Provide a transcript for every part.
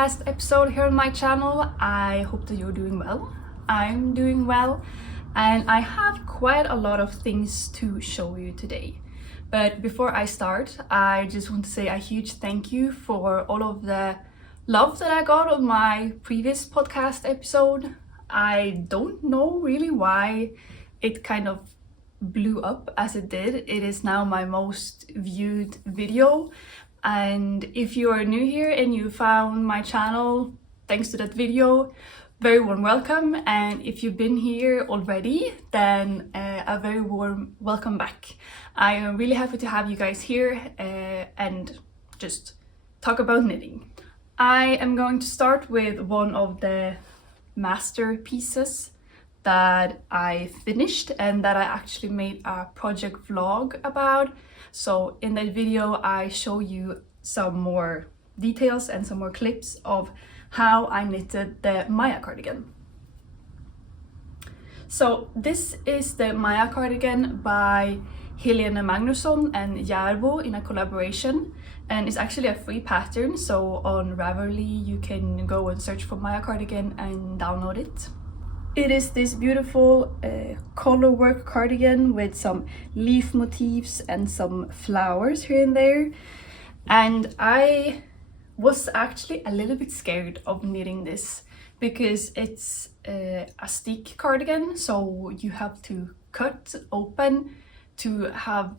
podcast episode here on my channel. I hope that you're doing well. I'm doing well, and I have quite a lot of things to show you today. But before I start, I just want to say a huge thank you for all of the love that I got on my previous podcast episode. I don't know really why it kind of blew up as it did. It is now my most viewed video, and if you are new here and you found my channel thanks to that video, very warm welcome. And if you've been here already, then a very warm welcome back. I am really happy to have you guys here and just talk about knitting. I am going to start with one of the masterpieces that I finished and that I actually made a project vlog about. So in that video I show you some more details and some more clips of how I knitted the Maja cardigan. So this is the Maja cardigan by Hélène and Magnússon and Järbo in a collaboration, and it's actually a free pattern, so on Ravelry you can go and search for Maja cardigan and download it. It is this beautiful color work cardigan with some leaf motifs and some flowers here and there. And I was actually a little bit scared of knitting this because it's a stick cardigan, so you have to cut open to have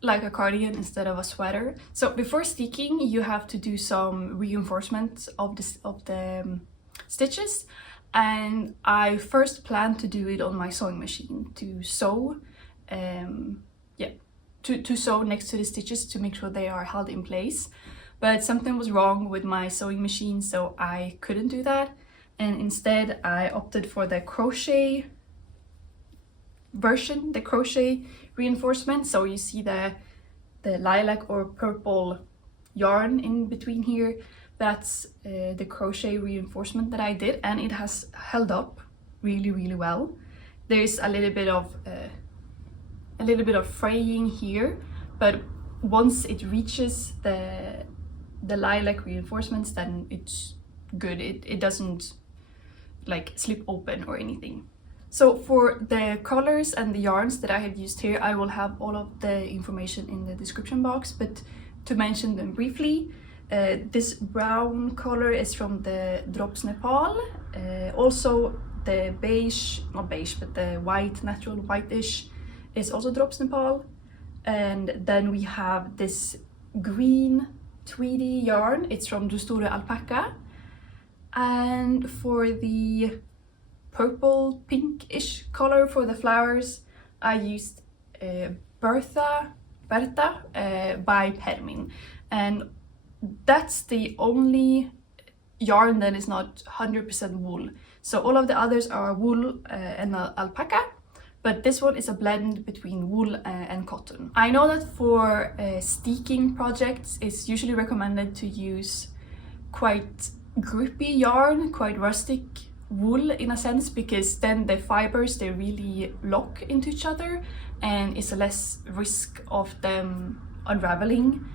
like a cardigan instead of a sweater. So before sticking you have to do some reinforcement of the stitches. And I first planned to do it on my sewing machine to sew, to sew next to the stitches to make sure they are held in place. But something was wrong with my sewing machine, so I couldn't do that. And instead I opted for the crochet version, the crochet reinforcement. So you see the lilac or purple yarn in between here. That's the crochet reinforcement that I did, and it has held up really well. There's a little bit of fraying here, but once it reaches the lilac reinforcements, then it's good. It doesn't like slip open or anything. So for the colors and the yarns that I have used here, I will have all of the information in the description box, but to mention them briefly, this brown color is from the drops Nepal. Also the beige, not beige, but the white, natural whitish is also drops Nepal. And then we have this green tweedy yarn, it's from Alpakka. And for the purple pinkish color for the flowers, I used Bertha ByPermin. And that's the only yarn that is not 100% wool. So all of the others are wool and alpaca, but this one is a blend between wool and cotton. I know that for steeking projects it's usually recommended to use quite grippy yarn, quite rustic wool in a sense, because then the fibers, they really lock into each other and it's a less risk of them unraveling.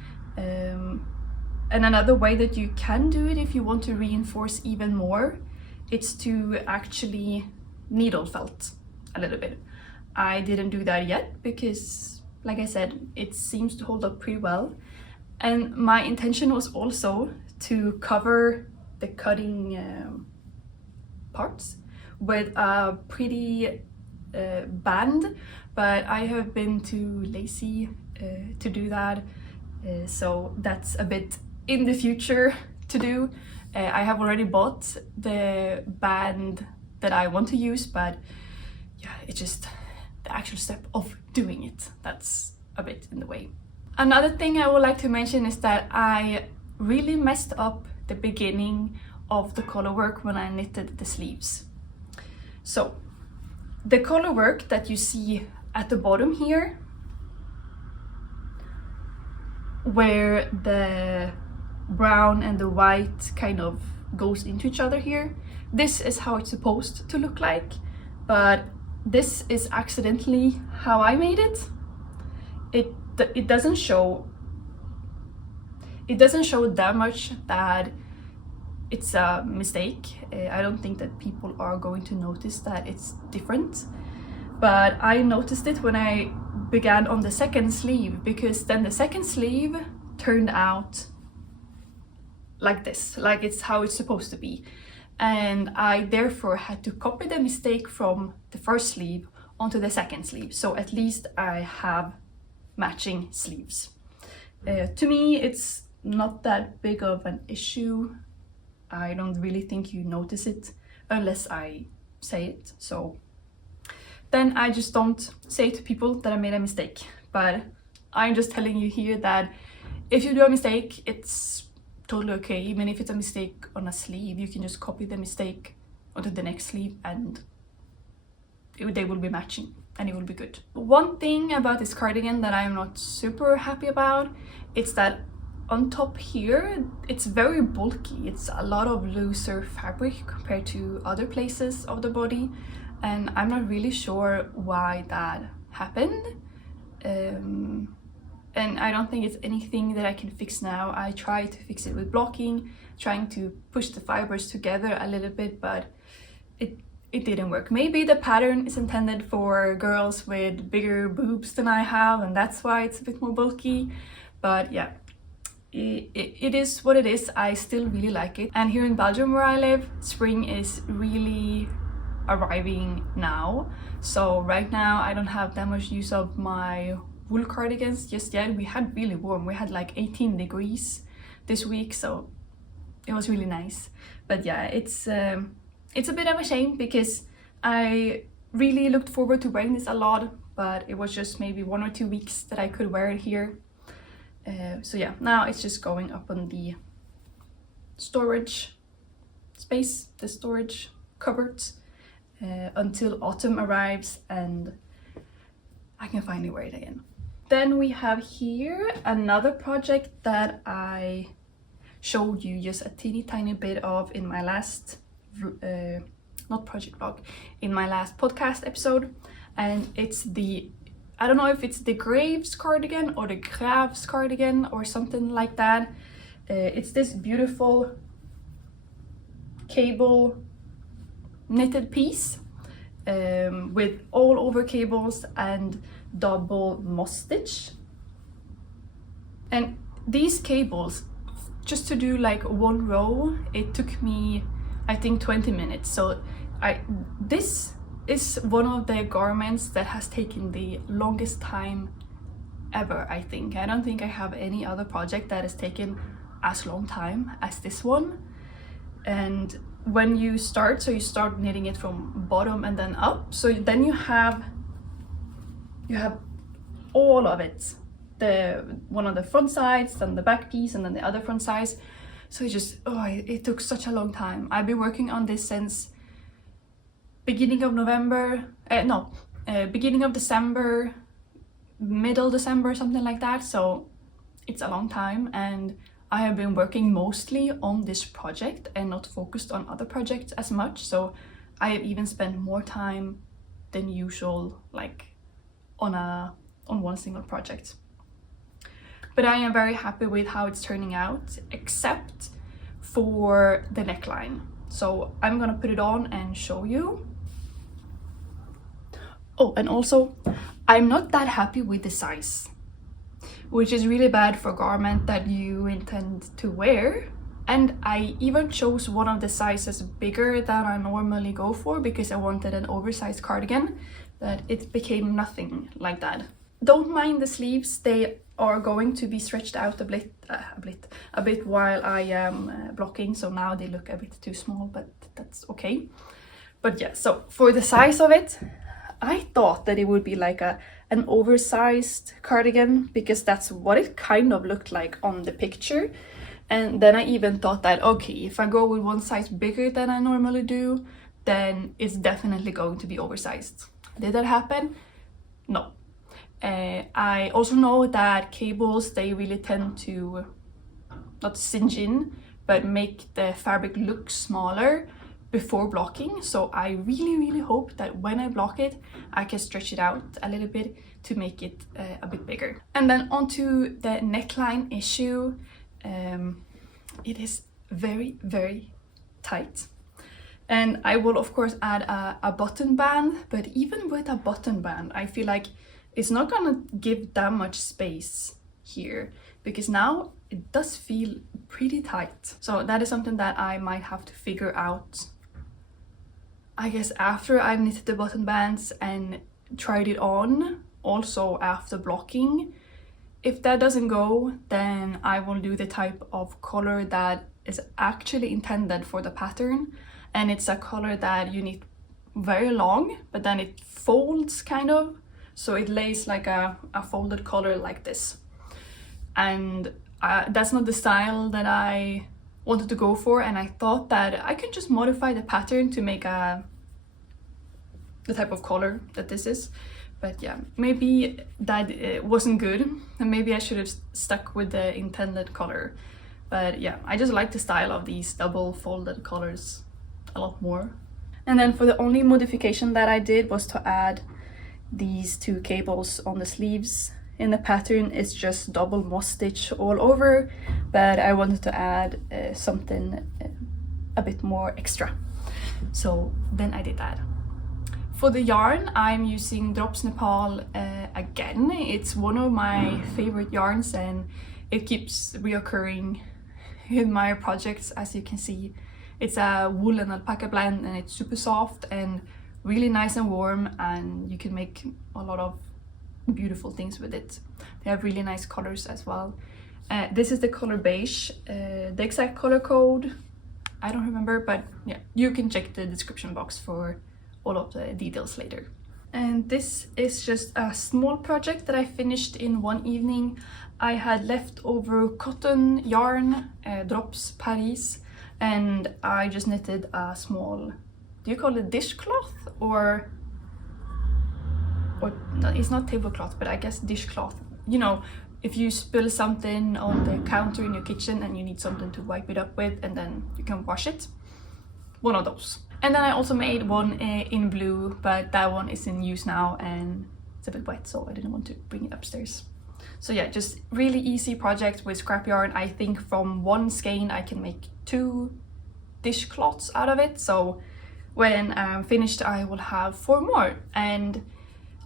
And another way that you can do it if you want to reinforce even more, it's to actually needle felt a little bit. I didn't do that yet because, like I said, it seems to hold up pretty well. And my intention was also to cover the cutting parts with a pretty band, but I have been too lazy to do that. So that's a bit in the future to do. I have already bought the band that I want to use, but yeah, it's just the actual step of doing it that's a bit in the way. Another thing I would like to mention is that I really messed up the beginning of the collar work when I knitted the sleeves. So the collar work that you see at the bottom here, where the brown and the white kind of goes into each other here, this is how it's supposed to look like, but this is accidentally how I made it. It doesn't show that much that it's a mistake. I don't think that people are going to notice that it's different. But I noticed it when I began on the second sleeve, because then the second sleeve turned out like this, like it's how it's supposed to be. And I therefore had to copy the mistake from the first sleeve onto the second sleeve. So at least I have matching sleeves. To me, it's not that big of an issue. I don't really think you notice it unless I say it. So then I just don't say to people that I made a mistake. But I'm just telling you here that if you do a mistake, it's totally okay. Even if it's a mistake on a sleeve, you can just copy the mistake onto the next sleeve and they will be matching and it will be good. One thing about this cardigan that I'm not super happy about, it's that on top here, it's very bulky. It's a lot of looser fabric compared to other places of the body. And I'm not really sure why that happened. And I don't think it's anything that I can fix now. I tried to fix it with blocking, trying to push the fibers together a little bit, but it didn't work. Maybe the pattern is intended for girls with bigger boobs than I have, and that's why it's a bit more bulky. But yeah, it is what it is. I still really like it. And here in Belgium where I live, spring is really arriving now. So right now I don't have that much use of my wool cardigans just yet. We had really warm. We had like 18 degrees this week, so it was really nice. But yeah, it's a bit of a shame because I really looked forward to wearing this a lot, but it was just maybe 1 or 2 weeks that I could wear it here. So yeah, now it's just going up on the storage space, the storage cupboards, until autumn arrives and I can finally wear it again. Then we have here another project that I showed you just a teeny tiny bit of in my last not project vlog, in my last podcast episode, and it's the, I don't know if it's the Graves cardigan or the Graves cardigan or something like that. It's this beautiful cable knitted piece with all over cables and double moss stitch. And these cables, just to do like one row, it took me I think 20 minutes. So this is one of the garments that has taken the longest time ever, I think. I don't think I have any other project that has taken as long time as this one. And when you start, so you start knitting it from bottom and then up, so then you have all of it, the one on the front sides, then the back piece, and then the other front sides. So it took such a long time. I've been working on this since beginning of beginning of December, middle December, something like that. So it's a long time, and I have been working mostly on this project and not focused on other projects as much. So I have even spent more time than usual, like on one single project. But I am very happy with how it's turning out, except for the neckline. So I'm gonna put it on and show you. Oh, and also, I'm not that happy with the size, which is really bad for a garment that you intend to wear. And I even chose one of the sizes bigger than I normally go for because I wanted an oversized cardigan, but it became nothing like that. Don't mind the sleeves, they are going to be stretched out a bit while I am blocking, so now they look a bit too small, but that's okay. But yeah, so for the size of it, I thought that it would be like an oversized cardigan because that's what it kind of looked like on the picture. And then I even thought that, okay, if I go with one size bigger than I normally do, then it's definitely going to be oversized. Did that happen? No. I also know that cables, they really tend to not singe in, but make the fabric look smaller before blocking. So I really hope that when I block it, I can stretch it out a little bit to make it a bit bigger. And then onto the neckline issue. It is very tight. And I will of course add a button band, but even with a button band, I feel like it's not gonna give that much space here, because now it does feel pretty tight. So that is something that I might have to figure out, I guess, after I've knitted the button bands and tried it on, also after blocking. If that doesn't go, then I will do the type of color that is actually intended for the pattern, and it's a color that you knit very long, but then it folds kind of, so it lays like a folded color like this. And that's not the style that I wanted to go for, and I thought that I could just modify the pattern to make the type of color that this is. But yeah, maybe that wasn't good, and maybe I should have stuck with the intended color. But yeah, I just like the style of these double folded colors a lot more. And then for the only modification that I did was to add these 2 cables on the sleeves. In the pattern it's just double moss stitch all over, but I wanted to add something a bit more extra. So then I did that. For the yarn, I'm using Drops Nepal again. It's one of my favorite yarns, and it keeps reoccurring in my projects, as you can see. It's a wool and alpaca blend, and it's super soft and really nice and warm, and you can make a lot of beautiful things with it. They have really nice colors as well. This is the color beige. The exact color code, I don't remember, but yeah, you can check the description box for all of the details later. And this is just a small project that I finished in one evening. I had leftover cotton yarn, Drops Paris, and I just knitted a small, do you call it dishcloth, or no, it's not tablecloth, but I guess dishcloth. You know, if you spill something on the counter in your kitchen and you need something to wipe it up with, and then you can wash it. One of those. And then I also made one in blue, but that one is in use now and it's a bit wet, so I didn't want to bring it upstairs. So yeah, just really easy project with scrap yarn. I think from one skein I can make 2 dishcloths out of it. So when I'm finished, I will have 4 more. And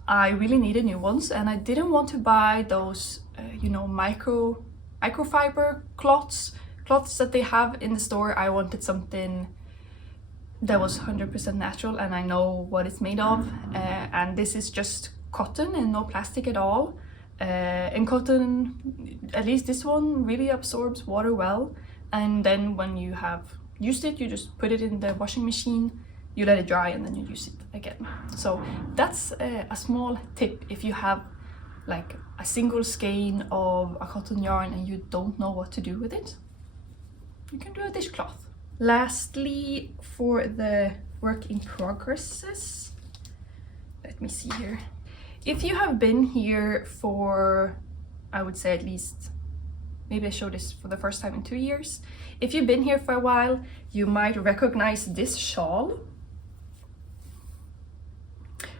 I really needed new ones, and I didn't want to buy those, you know, microfiber cloths that they have in the store. I wanted something that was 100% natural, and I know what it's made of. And this is just cotton and no plastic at all. And cotton, at least this one, really absorbs water well. And then when you have used it, you just put it in the washing machine, you let it dry, and then you use it again. So that's a small tip if you have like a single skein of a cotton yarn and you don't know what to do with it. You can do a dishcloth. Lastly, for the work in progresses, let me see here. If you have been here for, I would say at least, maybe I showed this for the first time in 2 years. If you've been here for a while, you might recognize this shawl.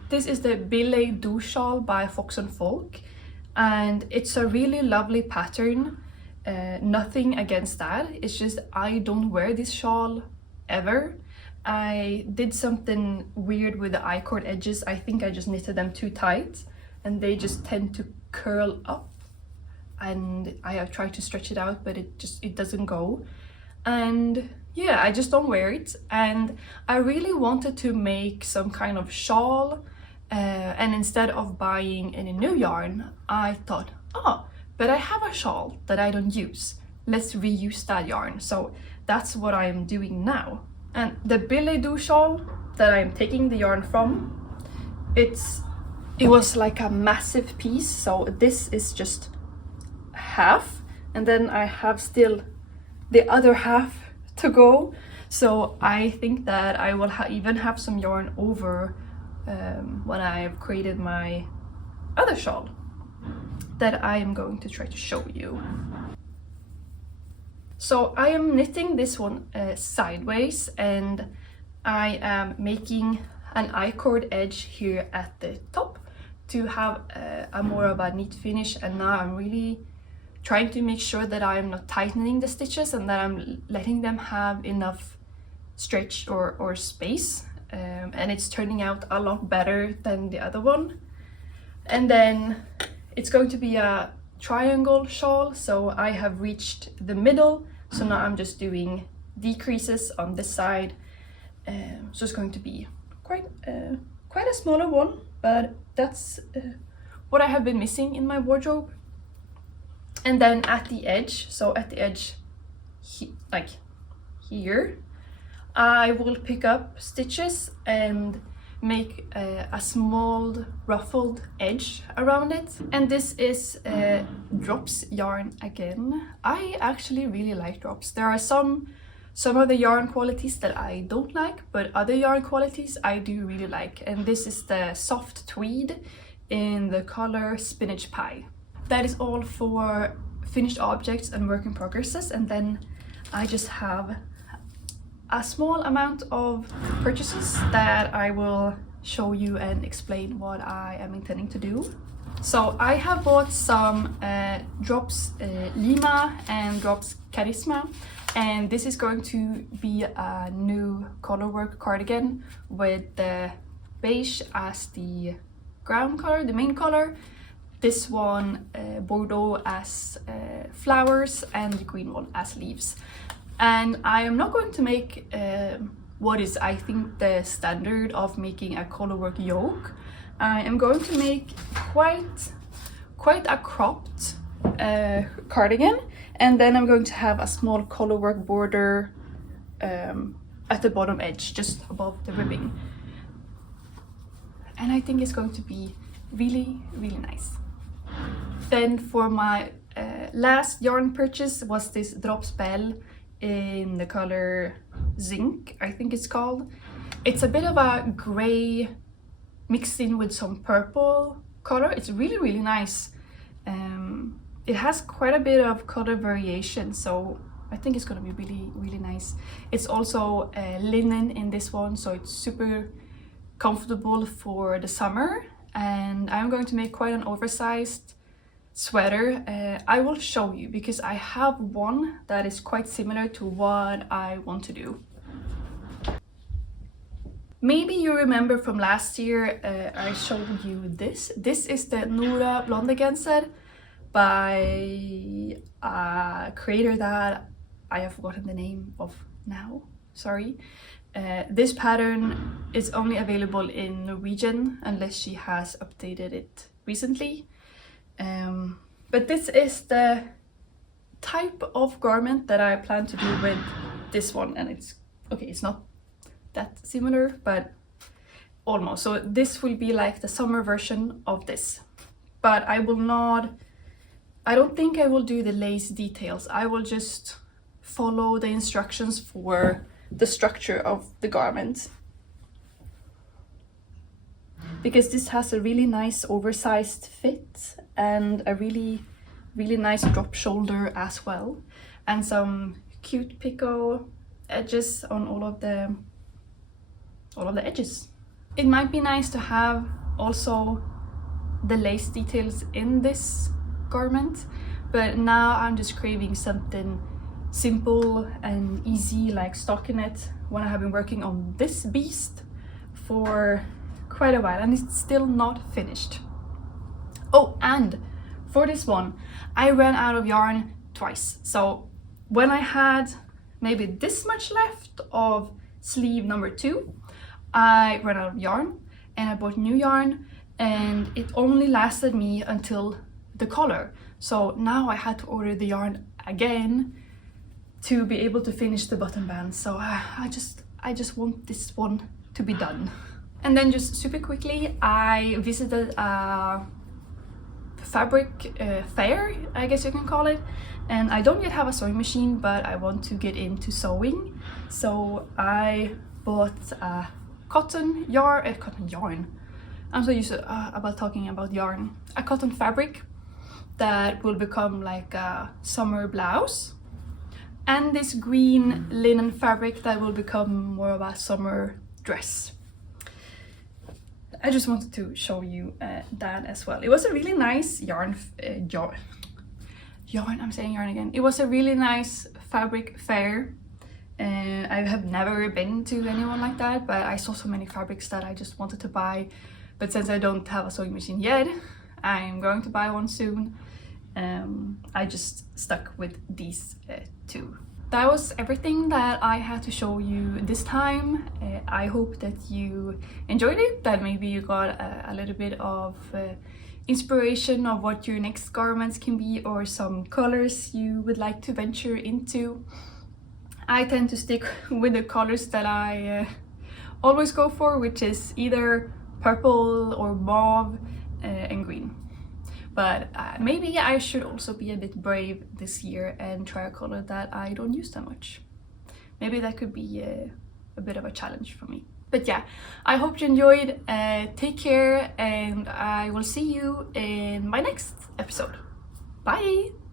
This is the Billet Doux shawl by Fox and Folk, and it's a really lovely pattern. Nothing against that, it's just I don't wear this shawl ever. I did something weird with the I-cord edges. I think I just knitted them too tight and they just tend to curl up, and I have tried to stretch it out, but it doesn't go. And yeah, I just don't wear it, and I really wanted to make some kind of shawl, and instead of buying any new yarn, I thought, oh, but I have a shawl that I don't use. Let's reuse that yarn. So that's what I am doing now. And the Billet Doux shawl that I am taking the yarn from, it was like a massive piece. So this is just half, and then I have still the other half to go. So I think that I will even have some yarn over when I've created my other shawl that I am going to try to show you. So I am knitting this one sideways, and I am making an I-cord edge here at the top to have a more of a neat finish. And now I'm really trying to make sure that I'm not tightening the stitches and that I'm letting them have enough stretch or space, and it's turning out a lot better than the other one. And then it's going to be a triangle shawl, so I have reached the middle, so now I'm just doing decreases on this side. So it's going to be quite a smaller one, but that's what I have been missing in my wardrobe. And then at the edge, so at the edge like here, I will pick up stitches and make a small ruffled edge around it. And this is drops yarn again. I actually really like drops. There are some of the yarn qualities that I don't like, but other yarn qualities I do really like. And this is the soft tweed in the color Spinach Pie. That is all for finished objects and work in progresses. And then I just have a small amount of purchases that I will show you and explain what I am intending to do. So I have bought some drops Lima and drops Charisma, and this is going to be a new colorwork cardigan with the beige as the ground color, the main color. This one Bordeaux as flowers, and the green one as leaves. And I am not going to make what is, I think, the standard of making a colorwork yoke. I am going to make quite a cropped cardigan, and then I'm going to have a small colorwork border at the bottom edge, just above the ribbing. And I think it's going to be really, really nice. Then for my last yarn purchase was this Drops Belle in the color Zinc, I think it's called. It's a bit of a gray mixed in with some purple color. It's really, really nice. It has quite a bit of color variation, so I think it's gonna be really, really nice. It's also linen in this one, so it's super comfortable for the summer. And I'm going to make quite an oversized sweater. I will show you because I have one that is quite similar to what I want to do. Maybe you remember from last year I showed you this. This is the Nora Blondegenser by a creator that I have forgotten the name of now, sorry. This pattern is only available in Norwegian unless she has updated it recently. But this is the type of garment that I plan to do with this one, and it's okay, it's not that similar, but almost. So this will be like the summer version of this, but I don't think I will do the lace details. I will just follow the instructions for the structure of the garment, because this has a really nice oversized fit and a really, really nice drop shoulder as well, and some cute picot edges on all of the edges. It might be nice to have also the lace details in this garment, but now I'm just craving something simple and easy like stockinette when I have been working on this beast for quite a while and it's still not finished. Oh, and for this one I ran out of yarn twice. So when I had maybe this much left of sleeve number 2, I ran out of yarn and I bought new yarn, and it only lasted me until the collar. So now I had to order the yarn again to be able to finish the button band. So I just want this one to be done. And then just super quickly, I visited a fabric fair, I guess you can call it, and I don't yet have a sewing machine, but I want to get into sewing. So I bought a cotton yarn. I'm so used to about talking about yarn. A cotton fabric that will become like a summer blouse, and this green linen fabric that will become more of a summer dress. I just wanted to show you that as well. It was a really nice yarn, I'm saying yarn again. It was a really nice fabric fair, I have never been to anyone like that, but I saw so many fabrics that I just wanted to buy. But since I don't have a sewing machine yet, I'm going to buy one soon. I just stuck with these two. That was everything that I had to show you this time. I hope that you enjoyed it, that maybe you got a little bit of inspiration of what your next garments can be, or some colors you would like to venture into. I tend to stick with the colors that I always go for, which is either purple or mauve and green. But maybe I should also be a bit brave this year and try a color that I don't use that much. Maybe that could be a bit of a challenge for me. But yeah, I hope you enjoyed. Take care, and I will see you in my next episode. Bye!